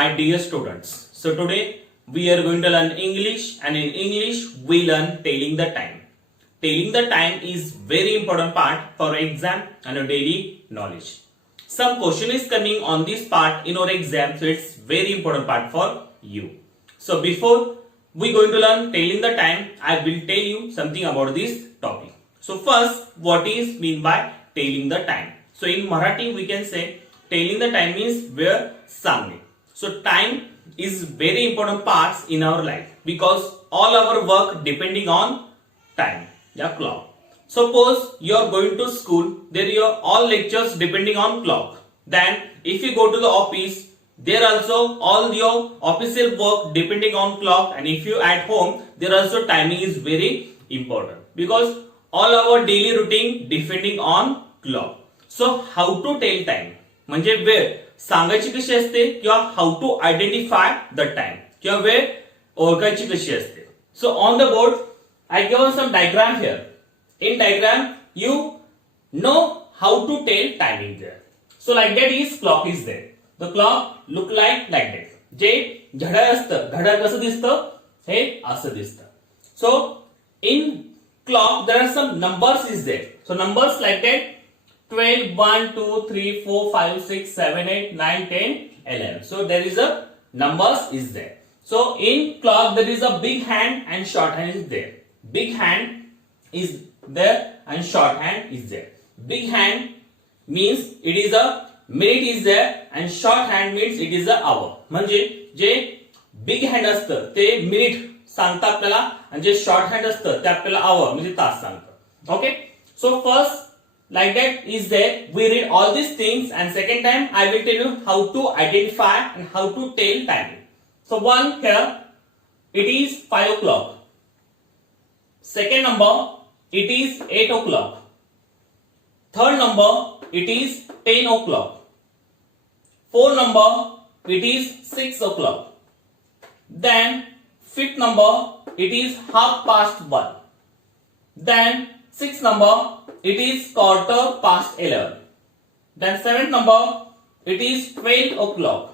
my dear students. So today we are going to learn English, and in English we learn telling the time. Telling the time is very important part for exam and a daily knowledge. Some question is coming on this part in our exam, so it's very important part for you. So before we going to learn telling the time, I will tell you something about this topic. So first, what is mean by telling the time? So in Marathi we can say telling the time means वेळ सांगणे. So time is very important parts in our life because all our work depending on time, clock. Suppose you are going to school, there your all lectures depending on clock. Then if you go to the office, there also all your official work depending on clock, and if you at home, there also timing is very important because all our daily routine depending on clock. So how to tell time म्हणजे वेळ सांगायची कशी असते किंवा how to identify the time किंवा वेळ ओळखायची कशी असते. So on the board I given some diagram here. In diagram you know how to tell timing there. So like that is clock is there. The clock look like that. जे घड्याळ असतं, घड्याळ कसं दिसतं, हे असं दिसतं. सो इन clock there are some numbers is there. So numbers like that 12, 1, 2, 3, 4, 5, 6, 7, 8, 9, 10, 11. So there is a numbers is there. So in clock there is a big hand and short hand is there. Big hand is there and short hand is there. Big hand means it is a minute is there and short hand means it is a hour. म्हणजे जे big hand असतं ते minute सांगतं आपल्याला आणि जे short hand असतं ते आपल्याला our म्हणजे तास सांगतं. Okay, so first like that is there, we read all these things, and second time I will tell you how to identify and how to tell timing. So one here it is 5 o'clock. Second number it is 8 o'clock. Third number it is 10 o'clock. Fourth number it is 6 o'clock. Then fifth number it is 1:30. Then sixth number it is 11:15. Then seventh number it is 12 o'clock.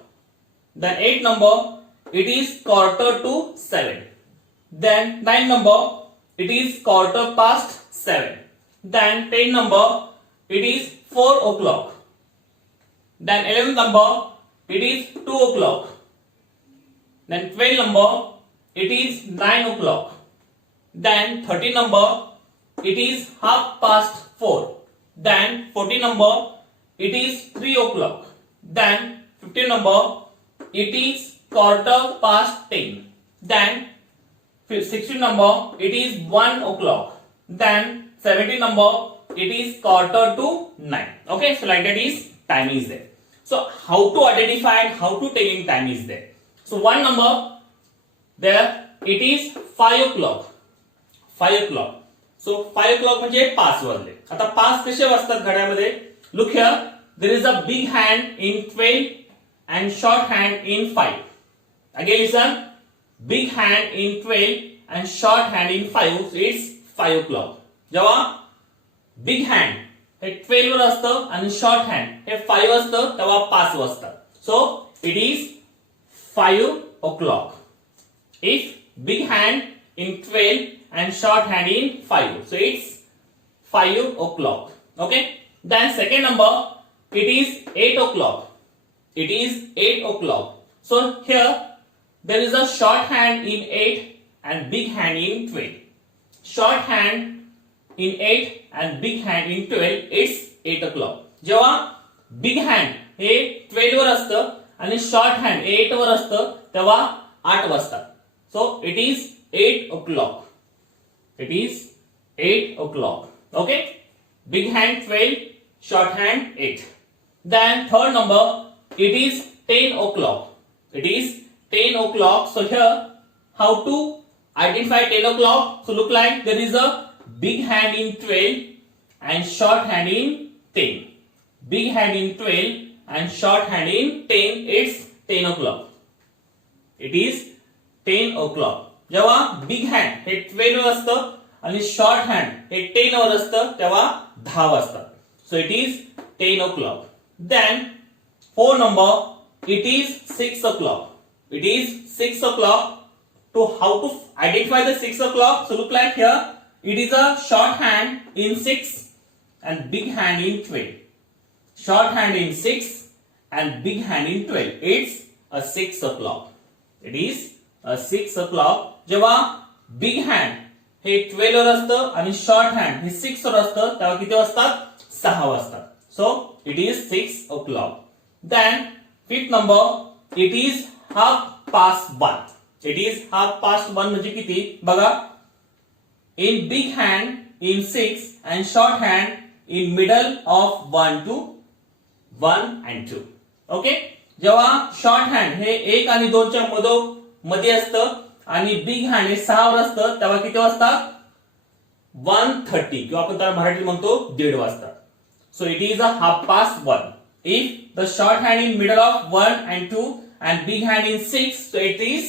Then eighth number it is 7:15. Then ninth number it is 7:15. Then 10th number it is 4 o'clock. Then 11th number it is 2 o'clock. Then 12th number it is 9 o'clock. Then 13th number it is 4:30. Then 14th number it is 3 o'clock. Then 15th number it is 10:15. Then 16th number it is 1 o'clock. Then 17th number it is 9:15. Okay, so like that is time is there. So how to identify and how to telling time is there. So one number there it is 5 o'clock. 5 o'clock. So 5 o'clock म्हणजे 5 वाजले. आता 5 कसे वाजतात घड्यामध्ये? Look here, there is a big hand in 12 and short hand in 5. Again listen, big hand in 12 and short hand in 5, so it's 5 o'clock. जेव्हा big hand हे 12 वर असतं आणि short hand हे 5 असतं तेव्हा 5 वाजतात. So it is 5 o'clock. If big hand in 12 and short hand in 5, so it's 5 o'clock. Okay, then second number it is 8 o'clock. It is 8 o'clock. So here there is a short hand in 8 and big hand in 12. Short hand in 8 and big hand in 12, it's 8 o'clock. जेव्हा big hand हे 12 वर असतं आणि short hand 8 वर असतं तेव्हा 8 वाजतात. So it is 8 o'clock. It is 8 o'clock. Okay, big hand 12, short hand 8. Then third number it is 10 o'clock. It is 10 o'clock. So here how to identify 10 o'clock? So look like there is a big hand in 12 and short hand in 10. Big hand in 12 and short hand in 10, it's 10 o'clock. It is 10 o'clock. जेव्हा big hand हे 12 वर असतं आणि short hand हे 10 वर असतं तेव्हा 10 वाजतात. So it is 10 o'clock. Then 4 number it is 6 o'clock. It is 6 o'clock. To how to identify the 6 o'clock? So look like here. It is a shorthand in 6 and big hand in 12. Shorthand in 6 and big hand in 12. It's a 6 o'clock. It is a 6 o'clock. जेव्हा big hand हे 12 वर असतं आणि short hand हे 6 वर असतं तेव्हा किती वाजतात? 6 वाजतात. So it is 6 o'clock. Then fifth number, it is 1:30. It is 1:30 म्हणजे किती? बघा, in big hand in 6 and short hand in middle of 1 and 2. Okay, जेव्हा शॉर्ट हँड हे 1 आणि 2 च्या मध्ये असतं आणि बिग हँड हे 6 वर असतं तेव्हा किती वाजतात? 1:30 किंवा आपण त्याला मराठीत म्हणतो 1:30 वाजता. सो it is a 1:30. If the short hand in middle of 1 and 2 and big hand in 6, so it is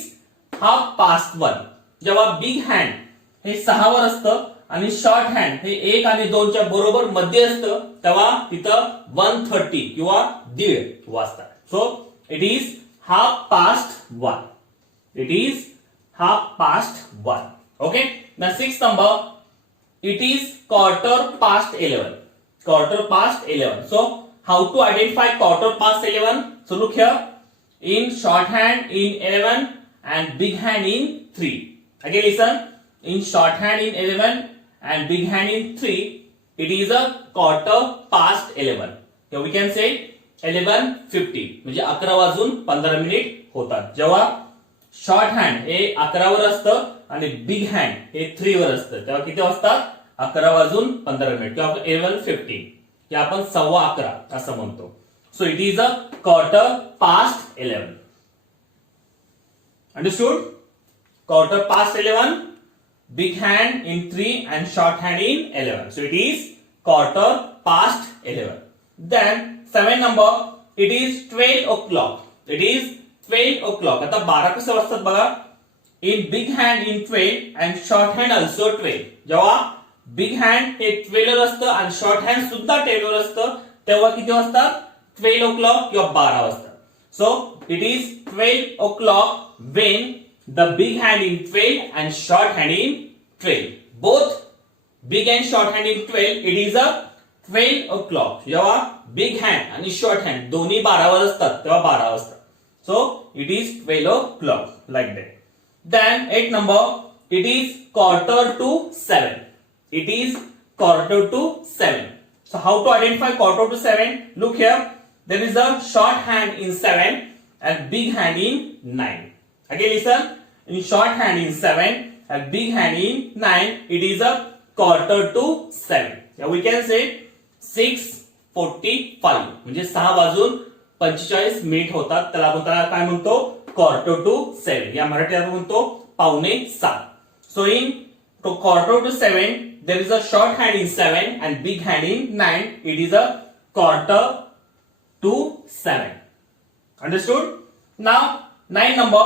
1:30. जेव्हा बिग हँड हे 6 वर असतं आणि शॉर्ट हँड हे 1 आणि 2 च्या बरोबर मध्ये असतं तेव्हा तिथं 1:30 किंवा 1:30 वाजता. सो it is 1:30. It is 1:30. Okay. The sixth number, it is 11:15. 11:15. So how to identify 11:15? So look here. In shorthand in 11 and big hand in 3. Again listen. In shorthand in 11 and big hand in 3, it is a 11:15. Here we can say 11:50 म्हणजे 11:15 होतात. जेव्हा short hand हे 11 वर असतं आणि big hand हे 3 वर असतं तेव्हा किती वाजतात? 11:15 किंवा 11:50 हे आपण 11:15 असं म्हणतो. सो it is a 11:15. Understood? 11:15, big hand in 3 and short hand in 11. So it is 11:15. Then 7 number, it is 12 o'clock. It is 12 o'clock. आता 12 कसे वाजतात बघा. In big hand in 12 and short hand also 12. जेव्हा बिग हँड हे 12 वर असतं आणि short hand सुद्धा 12 वर असतं तेव्हा किती वाजतात? 12 o'clock किंवा 12 वाजता. So it is 12 o'clock when the big hand in 12 and short hand in 12. Both big and short hand in 12, it is a 12 o'clock. जेव्हा बिग हँड आणि शॉर्ट हँड दोन्ही 12 वर असतात तेव्हा 12 वाजता. So it is 12 o'clock like that. Then 8 number, it is 6:45. It is 6:45. So how to identify 6:45? Look here. There is a short hand in 7 and big hand in 9. Again listen. In short hand in 7 and big hand in 9, it is a 6:45. Yeah, we can say 6:45 म्हणजे 6:45 होतात. त्याला आपण त्याला काय म्हणतो? 6:45. या मराठीत आपण म्हणतो 6:45. So in 6:45, there is a short hand in 7 and big hand in 9. It is a 6:45. Understood? Now 9 number,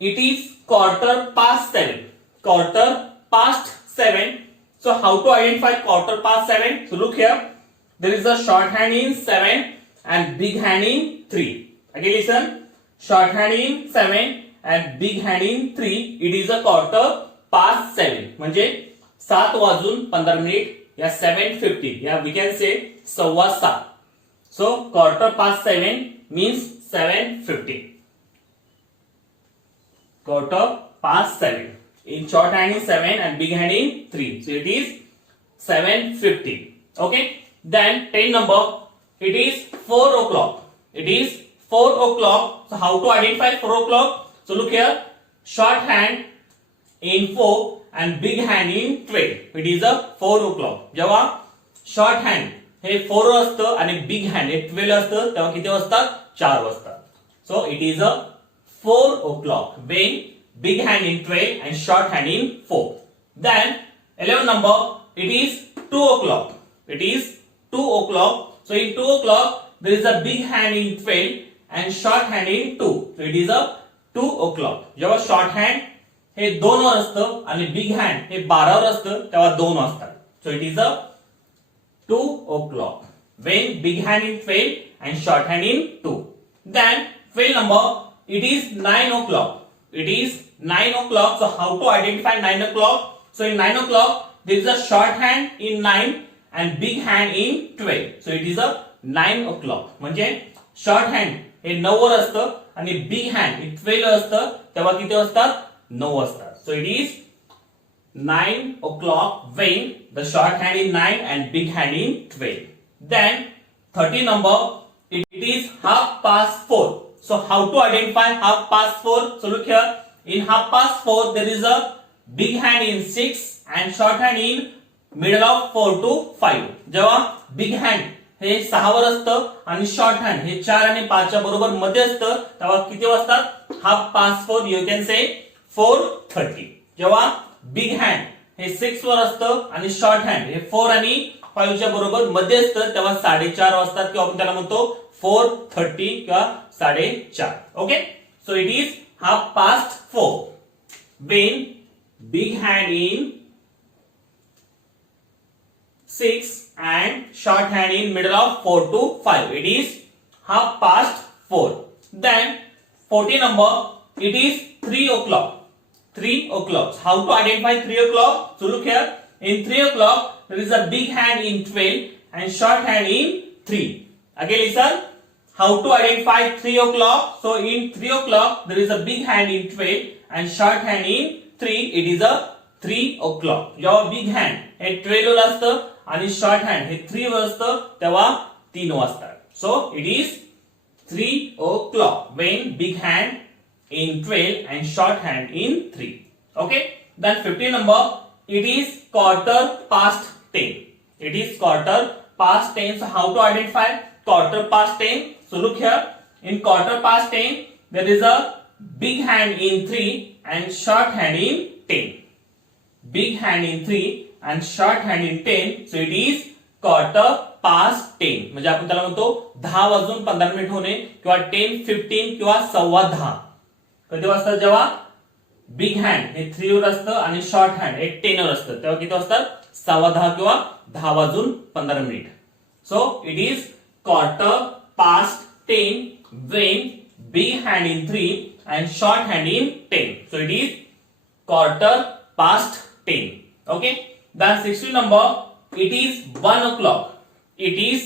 it is 7:15. 7:15. So how to identify 7:15? So look here. There is a short hand in 7 and big hand in 3. Again listen. Short hand in 7 and big hand in 3. It is a 7:15. म्हणजे 7:15 या 7:50 या we can say 7:15. So 7:15 means 7:50. 7:15. In short hand in 7 and big hand in 3. So it is 7:50. Okay. Then 10 number, it is 4 o'clock. It is 4 o'clock. So how to identify 4 o'clock? So look here. Short hand in 4 and big hand in 12. It is a 4 o'clock. जेव्हा short hand हे 4 असतं आणि big hand हे 12 असतं तेव्हा किती वाजतात? 4 वाजता. So it is a 4 o'clock when big hand in 12 and short hand in 4. Then 11 number, it is 2 o'clock. It is 2 o'clock. So in 2 o'clock, there is a big hand in 12 and short hand in 2. So it is a 2 o'clock. जेव्हा short hand हे 2 वर असतं आणि big hand हे 12 वर असतं तेव्हा 2 वाजतात. So it is a 2 o'clock when big hand in 12 and short hand in 2. Then 12 number, it is 9 o'clock. It is 9 o'clock. So how to identify 9 o'clock? So in 9 o'clock, there is a shorthand in 9 and big hand in 12. So it is a 9 o'clock. म्हणजे shorthand हे 9 वर असतं आणि big hand हे 12 असतं, तेव्हा किती असतात? 9 असतात. So it is 9 o'clock when the shorthand in 9 and big hand in 12. Then 30 number, it is 4:30. So how to identify 4:30? So look here, in 4:30 there is a big hand in 6 and shorthand in middle of 4 to 5. जेव्हा big hand हे 6 वर असतं आणि short hand हे 4 आणि 5 च्या बरोबर मध्ये असतं, तेव्हा किती वाजतात? 4:30. You can say 4:30. जेव्हा बिग हँड हे 6 वर असतं आणि शॉर्ट हँड हे 4 आणि 5 च्या बरोबर मध्ये असतं, तेव्हा 4:30 वाजतात किंवा आपण त्याला म्हणतो 4:30 किंवा 4:30. Okay, so it is 4:30 when big hand in 6 and short hand in middle of 4 to 5. It is 4:30. Then 40 number, it is 3 o'clock. 3 o'clock. How to identify 3 o'clock? So look here, in 3 o'clock there is a big hand in 12 and short hand in 3. Again listen, how to identify 3 o'clock? So in 3 o'clock there is a big hand in 12 and short hand in 3. It is a 3 o'clock. जेव्हा big hand हे 12 वर असतं आणि short hand हे 3 वर असतं, तेव्हा 3 वाजतात. So it is 3 o'clock when big hand in 12 and short hand in 3. Okay, then 15 number, it is 10:15. It is 10:15. So how to identify 10:15? So look here, in 10:15 there is a big hand in 3 and short hand in 10. Big hand in 3 and short hand in 10. So it is 10:15. म्हणजे आपण त्याला म्हणतो 10:15 होणे किंवा 10:15 किंवा 10:15. कधी वाजतात? जेव्हा बिग हँड हे 3 वर असतं आणि शॉर्ट हँड हे 10 वर असतं, तेव्हा किती वाजतात? 10:15 किंवा 10:15. सो it is 10:15 when big hand in 3 and short hand in 10. So it is 10:15. Okay, then 16 number, it is 1 o'clock. It is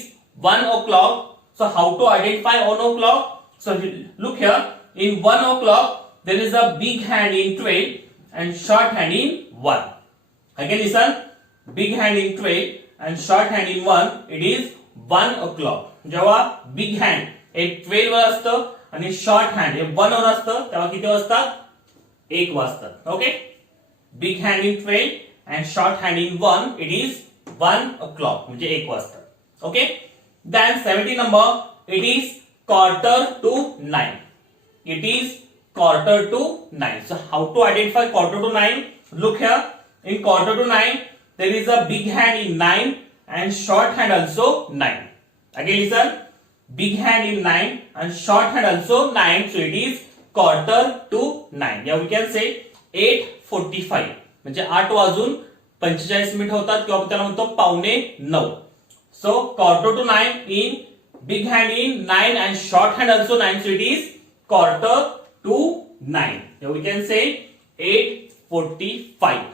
1 o'clock. So how to identify 1 o'clock? So look here, in 1 o'clock there is a big hand in 12 and short hand in 1. Again listen, big hand in 12 and short hand in 1. It is 1 o'clock. जेव्हा big hand हे 12 वर असतं आणि short hand हे 1 वर असतं, तेव्हा किती वाजतात? 1 वाजतात. Okay, big hand in 12 and short hand in 1. It is 1 o'clock. म्हणजे 1 वाजतात. Okay, then 70 number, it is 8:45. It is 8:45. So how to identify 8:45? Look here, in 8:45 there is a big hand in 9 and short hand also 9. Again listen, big hand in 9 and short hand also 9. So it is 8:45. Yeah, we can say 8:45. म्हणजे 8:45 होतात किंवा आपण त्याला म्हणतो 8:45. सो 8:45 in big hand in 9 and short hand also 9. So it is 8:45. Now we can say 8:45.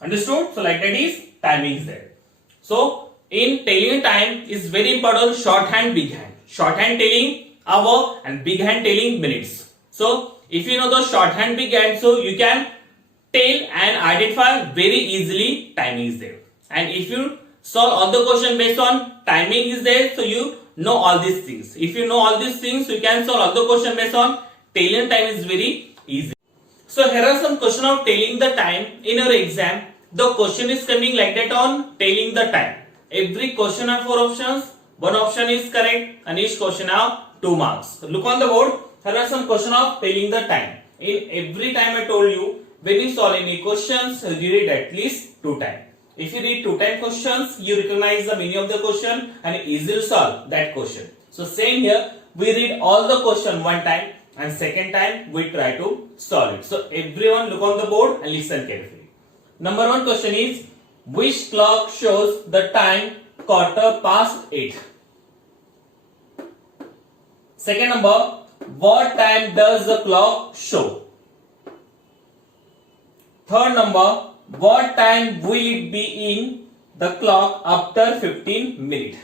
Understood? So like that is timings there. So in telling time is very important shorthand, big hand. Shorthand telling hour and big hand telling minutes. So if you know the shorthand, big hand, so you can tell and identify very easily timings there. And if you solve all the question based on timing is there, so you know all these things. If you know all these things, you can solve all the question based on telling time is very easy. So here are some question of telling the time in your exam. The question is coming like that on telling the time. Every question have 4 options. One option is correct and each question have 2 marks. So look on the board. Here are some question of telling the time. In every time I told you, when you solve any questions, you read at least 2 times. If you read 2 times questions, you recognize the meaning of the question and easily solve that question. So same here, we read all the question 1 time and second time we try to solve it. So everyone look on the board and listen carefully. Number 1 question is, which clock shows the time 8:15? Second number, what time does the clock show? Third number, what time will it be in the clock after 15 minutes?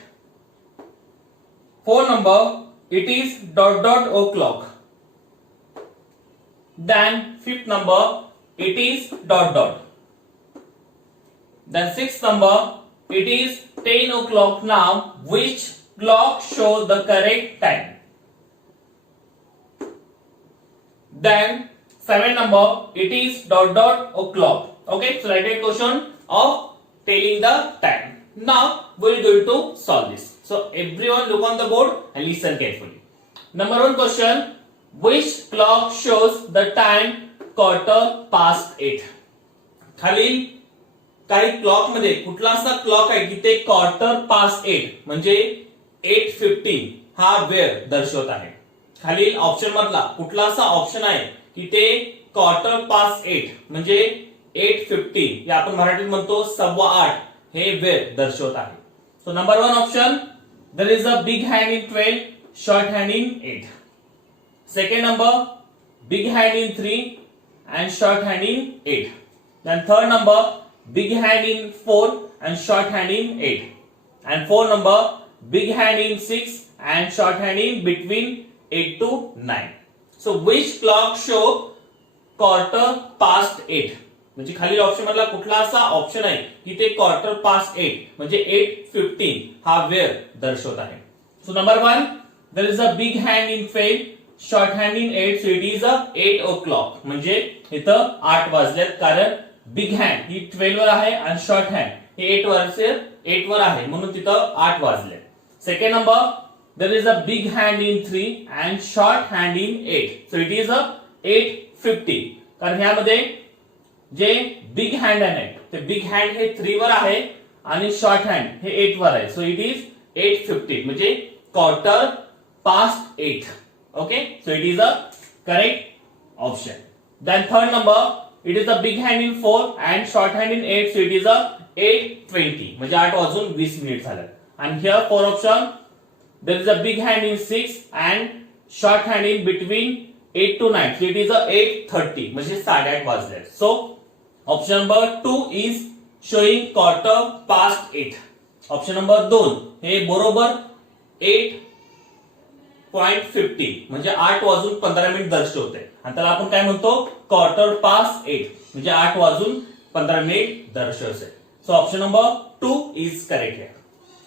Fourth number, it is ... o'clock. Then fifth number, it is ... Then sixth number, it is 10 o'clock now. Which clock shows the correct time? Then seventh number, it is ... o'clock. Okay, so write a question of telling the time. Now we are going to solve this. So everyone look on the board and listen carefully. Number one question, which clock shows the time 8:15? खालील काही clock मध्ये कुठला असा clock आहे की ते 8:15 म्हणजे 8:15 हा वेळ दर्शवत आहे. खालील ऑप्शन मधला कुठला असा ऑप्शन आहे की ते 8:15 म्हणजे 8:15 या आपण मराठीत म्हणतो 8:15 हे वेळ दर्शवत आहे. So number one option, there is a big hand in 12, short hand in 8. Second number, big hand in 3 and short hand in 8. Then third number, big hand in 4 and short hand in 8. And fourth number, big hand in 6 and short hand in between 8 to 9. So which clock show 8:15? म्हणजे खालील option मधला कुठला असा option आहे की ते 8:15 म्हणजे 8:15 हा वेळ दर्शवत आहे. So number one, there is a big hand in 12, short hand in 8, so it is 8 o'clock. म्हणजे इथं 8 वाजलेत कारण बिग हँड ही 12 वर आहे आणि शॉर्ट हँड हे 8 वर आहे म्हणून तिथं 8 वाजले. Second number, there is a big hand in 3 and short hand in 8, so it is 8:50. कारण ह्यामध्ये जे बिग हँड आहे ते बिग हँड हे 3 वर आहे आणि शॉर्ट हँड हे 8 वर आहे, सो इट इज 8:50 म्हणजे 8:15. Okay, so it is a correct option. Then third number, it is a big hand in 4 and short hand in 8, so it is a 8:20 म्हणजे 8:20 झालं. And here four option, there is a big hand in 6 and short hand in between 8 to 9, so it is a 8:30 म्हणजे 8:30 वाजले. So option number 2 is showing 8:15. Option number 2 हे बरोबर 8:50 म्हणजे 8:15 दर्शवते आणि त्याला आपण काय म्हणतो 8:15 म्हणजे 8:15 दर्शवते. So option number 2 is correct here.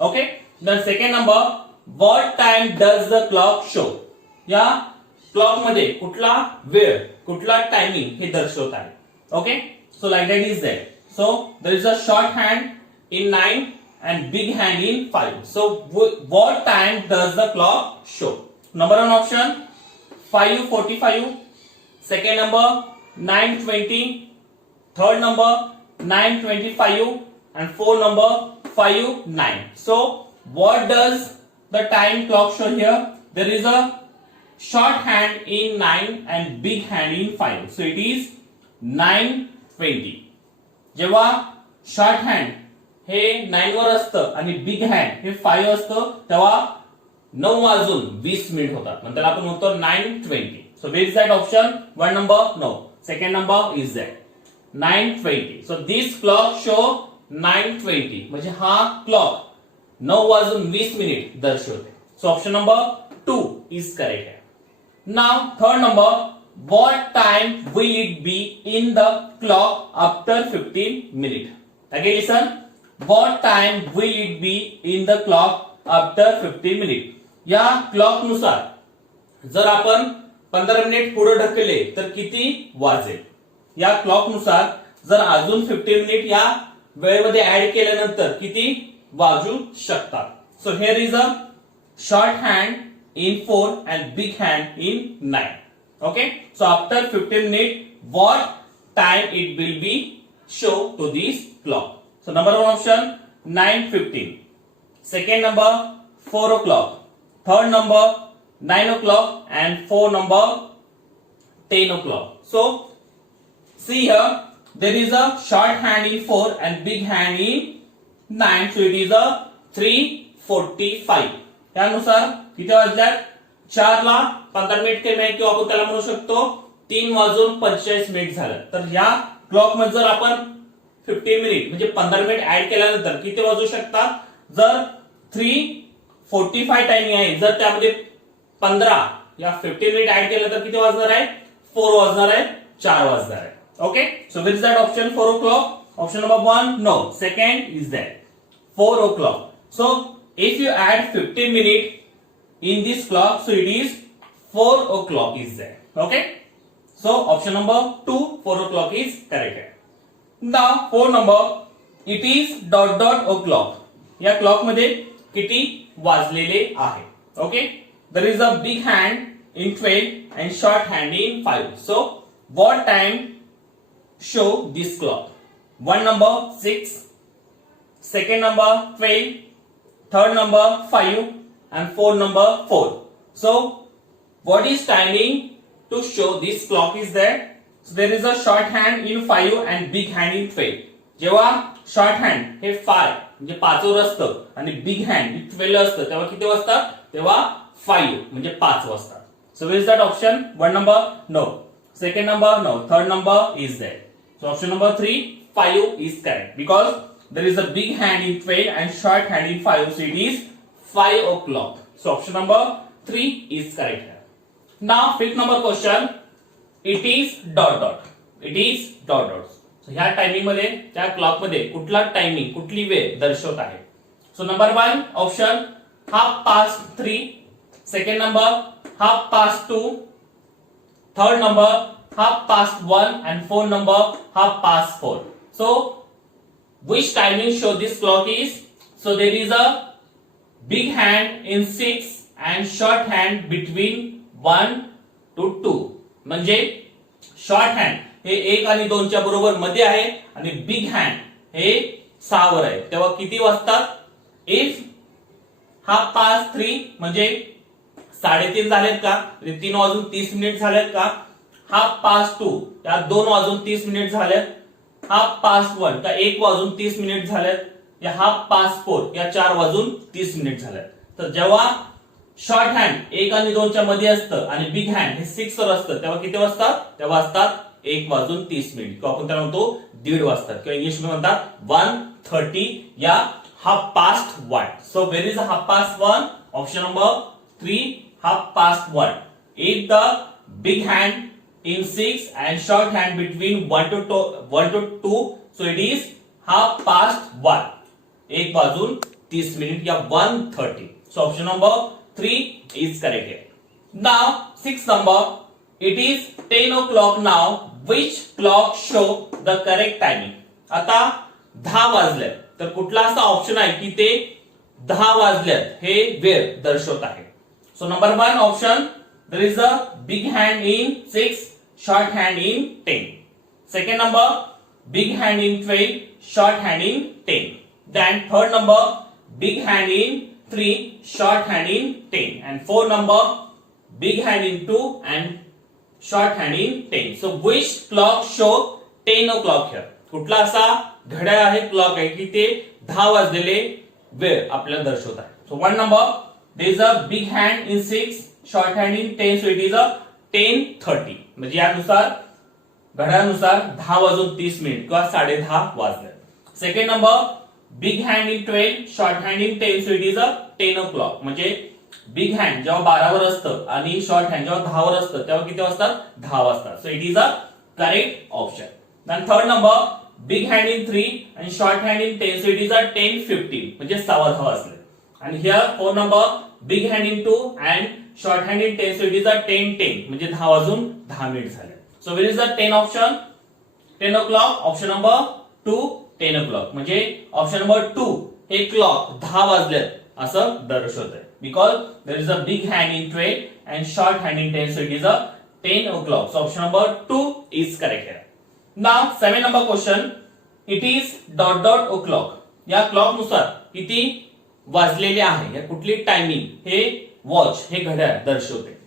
Okay, then second number, what time does the clock show? या क्लॉक मध्ये कुठला वेळ कुठला टायमिंग हे दर्शवत आहे. Okay, so like that is there. So there is a short hand in 9 and big hand in 5. So what time does the clock show? Number one option 5:45, second number 9:20, third number 9:25 and fourth number 5:09. So what does the time clock show here? There is a short hand in 9 and big hand in 5. So it is 9:20. जेव्हा short hand हे 9 वर असतं आणि big hand हे 5 असतं तेव्हा 9:20 होतात म्हणजे आपण म्हणतो 9:20. So where is that option? One number no, second number is that 9:20. So this clock show 9:20 म्हणजे हा क्लॉक 9:20 दर्शवते. So option number 2 is correct. Now third number, what time will it be in the clock after 15 minutes? Again listen, what time will it be in the clock after 15 minutes? या clock नुसार जर आपण 15 minute पुढे ढकलले तर किती वाजेल? या clock नुसार जर अजून 15 मिनिट या वेळेमध्ये ऍड केल्यानंतर किती वाजू शकतात? So here is a short hand in 4 and big hand in 9. Okay, so after 15 minutes what time it will be show to this clock? So number one option 9:15, second number 4 o'clock, third number 9 o'clock and fourth number 10 o'clock. So see here, there is a short hand in 4 and big hand in 9, so it is a 3:45. त्यानुसार किती वाजल्यात? 4ला 15 minute कमी आहे किंवा आपण त्याला म्हणू शकतो 3:45 झालं. तर ह्या क्लॉक मध्ये जर आपण 15 मिनिट म्हणजे 15 मिनिट ऍड केल्यानंतर किती वाजू शकतात? जर 3:45 टायमिंग आहे, जर त्यामध्ये 15 या 15 मिनिट ऍड केलं तर किती वाजणार आहे? 4 वाजणार आहे, 4 वाजणार आहे. Okay, so which is that option? 4 o'clock. Option number 1, no. Second is that 4 o'clock. So if you add 15 minutes in this clock, so it is 4 o'clock is there. Okay, so option number 2, 4 o'clock is correct. Now 4 number, it is dot dot o'clock. या clock मध्ये किती वाजलेले आहे? Okay, there is a big hand in 12 and short hand in 5. So what time show this clock? One number 6, second number 12, third number 5 and fourth number 4. So what is timing to show this clock is there? So there is a short hand in 5 and big hand in 12. जेव्हा short hand हे 5 म्हणजे 5 वर असतं आणि big hand 12 असतं तेव्हा किती वाजतात? तेव्हा 5 म्हणजे 5 वाजतात. So where is that option? One number, no. Second number, no. Third number is there. So option number 3, 5 is correct because there is a big hand in 12 and short hand in 5, so it is 5 o'clock. So option number 3 is correct here. Now fifth number question, it is dot dot. It is dot dot. So ह्या timing मध्ये त्या clock मध्ये कुठला timing कुठली वेळ दर्शवत आहे? So number 1 option 3:30, second number 2:30, third number 1:30 and fourth number 4:30. So which timing show this clock is? So there is a big hand in 6 and short hand between 1 to 2. म्हणजे short hand हे 1 आणि 2 च्या बरोबर मध्ये आहे आणि big hand हे 6 वर आहे. तेव्हा किती वाजतात? इफ 3:30 म्हणजे 3:30 झालेत का? 3:30 झालेत का? 2:30 या 2:30 झालेत. 1:30 त्या 1:30 झालेत. या 4:30 या 4:30 झालेत. तर जेव्हा शॉर्ट हँड 1 आणि 2 च्या मध्ये असतं आणि बिग हँड हे 6 वर असतं तेव्हा किती वाजतात? तेव्हा वाजतात 1:30 किंवा आपण त्याला म्हणतो 1:30 वाजतात किंवा इंग्लिश मध्ये म्हणतात 1:30 या 1:30. So where is 1:30? Option number 3, 1:30. If the big hand in 6 and short hand between 1 to 2, so it is 1:30. 1:30 या 1:30. So option number 3 is correct here. Now 6th number, it is 10 o'clock now. Which clock show the correct timing? आता 10 वाजल्यात तर कुठला असा option आहे की ते 10 वाजल्यात हे वेळ दर्शवत आहे? So number 1 option, there is a big hand in 6, short hand in 10. Second number, big hand in 12, short hand in 10. Then third number, big hand in 3, short hand in 10. And fourth number, big hand in 2 and short hand in 10. So which clock show 10 o'clock here? कुठला असा घड्याळ आहे, clock आहे की ते 10 वाजलेले वेळ आपल्याला दर्शवत आहे? So one number, there is a big hand in 6, short hand in 10, so it is a 10:30. म्हणजे यानुसार घड्याळानुसार 10:30 किंवा 10:30 वाजले. Second number, big hand in 12, short hand in 10, so it is a 10 o'clock. म्हणजे बिग हँड जेव्हा 12 वर असतं आणि short hand जेव्हा 10 वर असतं तेव्हा किती वाजतात? 10 वाजतात. So it is a correct option. Then third number, big hand in 3 आणि short hand in 10, so it is a 10:15 म्हणजे 10:15 वाजले. आणि here four number, big hand in 2 and short hand in 10, so it is a 10:10 म्हणजे 10:10 झाले. So where is the 10 option? 10 o'clock. Option number 2, 10 o'clock. म्हणजे option number 2 हे clock 10 वाजलेत असं दर्शवत आहे. Because there is a big hand in 12 and short hand in 10, so it is a 10 o'clock. So option number 2 is correct here. Now 7 number question, it is dot dot o'clock. या clock नुसार किती वाजलेले आहे या कुठली timing हे watch हे घड्याळ दर्शवते?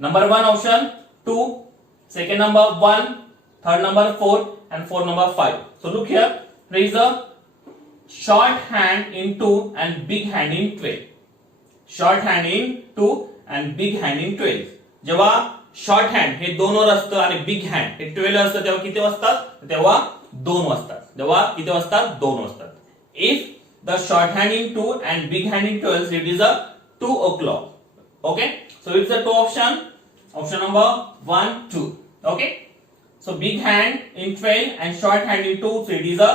Number 1 option 2, second number 1, third number 4 and fourth number 5. So look here, there is a short hand in 2 and big hand in 12. Short hand in 2 and big hand in 12. जेव्हा short hand हे 2 वर असतं आणि big hand हे 12 असतं तेव्हा किती वाजतात? तेव्हा 2 वाजतात. तेव्हा किती वाजतात? 2 वाजतात. If the short hand in 2 and big hand in 12, it is a 2 o'clock. Okay, so it's a two option. Option number 1, 2. Okay, so big hand in 12 and short hand in 2, so it is a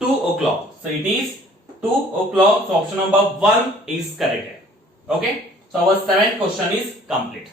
2 o'clock. So it is 2 o'clock. So option number 1 is correct. Okay, so our 7th question is complete.